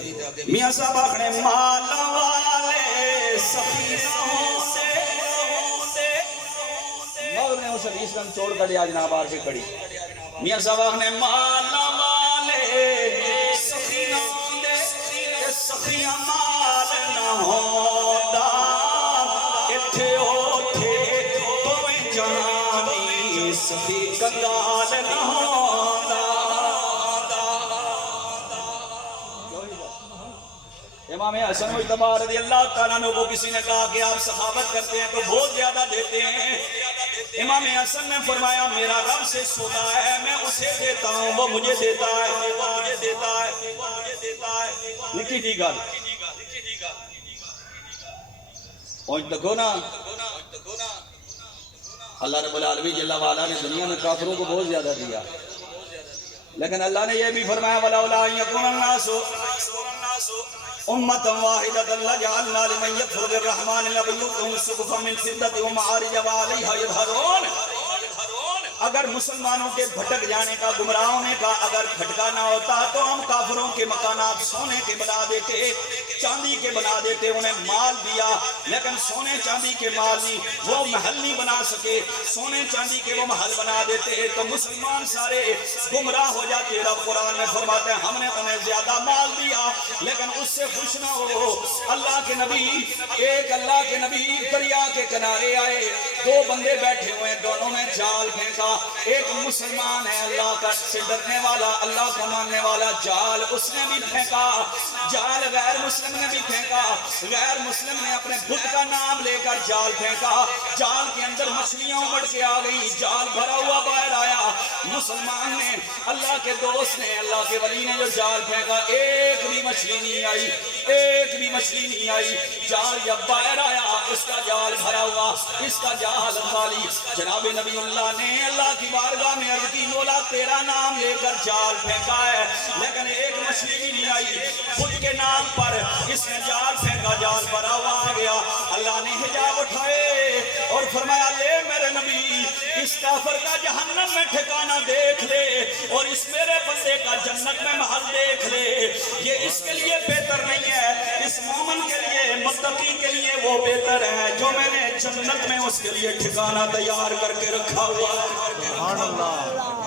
میاں صاحب آخنے مالا والے سخینوں سے مغرب نے اس حدیث کا چھوڑ کر دیا جناب آر کے کڑی میاں صاحب آخنے مالا والے سخینوں دے سخیاں مال نہ ہوتا اتھے اوتھے تویں جانی سخی کنگال نہ ہوتا امام حسن مجتبی رضی اللہ تعالیٰ عنہ کو کسی نے کہا کہ آپ سخاوت کرتے ہیں تو بہت زیادہ دیتے ہیں امام حسن نے فرمایا میرا رب سے سودا ہے میں اسے دیتا ہوں وہ مجھے دیتا ہے لکھی تھی گل پہنچ تکو نا اللہ رب العالمین جل وعلا نے دنیا میں کافروں کو بہت زیادہ دیا لیکن اللہ نے یہ بھی فرمایا وَلَوْلَا أَن يَكُونَ النَّاسُ أُمَّةً وَاحِدَةً لَجَعَلْنَا لِمَن يَكْفُرُ بِالرَّحْمَنِ لَبُيُوتَهُمْ سُقُفًا مِّن فِضَّةٍ وَمَعَارِجَ عَلَيْهَا يَظْهَرُونَ اگر مسلمانوں کے بھٹک جانے کا گمراہ ہونے کا اگر کھٹکا نہ ہوتا تو ہم کافروں کے مکانات سونے کے بنا دیتے چاندی کے بنا دیتے انہیں مال دیا لیکن سونے چاندی کے مال نہیں وہ محل نہیں بنا سکے سونے چاندی کے وہ محل بنا دیتے تو مسلمان سارے گمراہ ہو جاتے رب قرآن میں فرماتے ہیں ہم نے انہیں زیادہ مال دیا لیکن اس سے خوش نہ ہو اللہ کے نبی ایک اللہ کے نبی دریا کے کنارے آئے دو بندے بیٹھے ہوئے دونوں نے جال پھینکا ایک مسلمان ہے اللہ کا سے ڈرنے والا اللہ کو ماننے والا جال اس نے بھی پھینکا جال غیر مسلم نے بھی پھینکا غیر مسلم نے اپنے بت کا نام لے کر جال پھینکا جال کے اندر مچھلیاں امڑ کے آ گئی جال بھرا ہوا باہر آیا مسلمان نے اللہ کے دوست نے اللہ کے ولی نے جو جال پھینکا ایک بھی مچھلی نہیں آئی ایک بھی مچھلی نہیں آئی جال جب باہر آیا اس کا جال بھرا ہوا اس کا جال خالی جناب نبی اللہ نے اللہ کی بارگاہ میں عرض کی مولا تیرا نام لے کر جال پھینکا ہے لیکن ایک مچھلی بھی نہیں آئی خود کے نام پر اس نے جال پھینکا جال بھرا ہوا آ گیا اللہ نے حجاب اٹھائے اور فرمایا لے میرے نبی اس کافر کا جہنم میں ٹھکانہ دیکھ لے اور اس میرے بندے کا جنت میں محل دیکھ لے یہ اس کے لیے بہتر نہیں ہے اس مومن کے لیے متقی کے لیے وہ بہتر ہے جو میں نے جنت میں اس کے لیے ٹھکانہ تیار کر کے رکھا ہوا ہے سبحان اللہ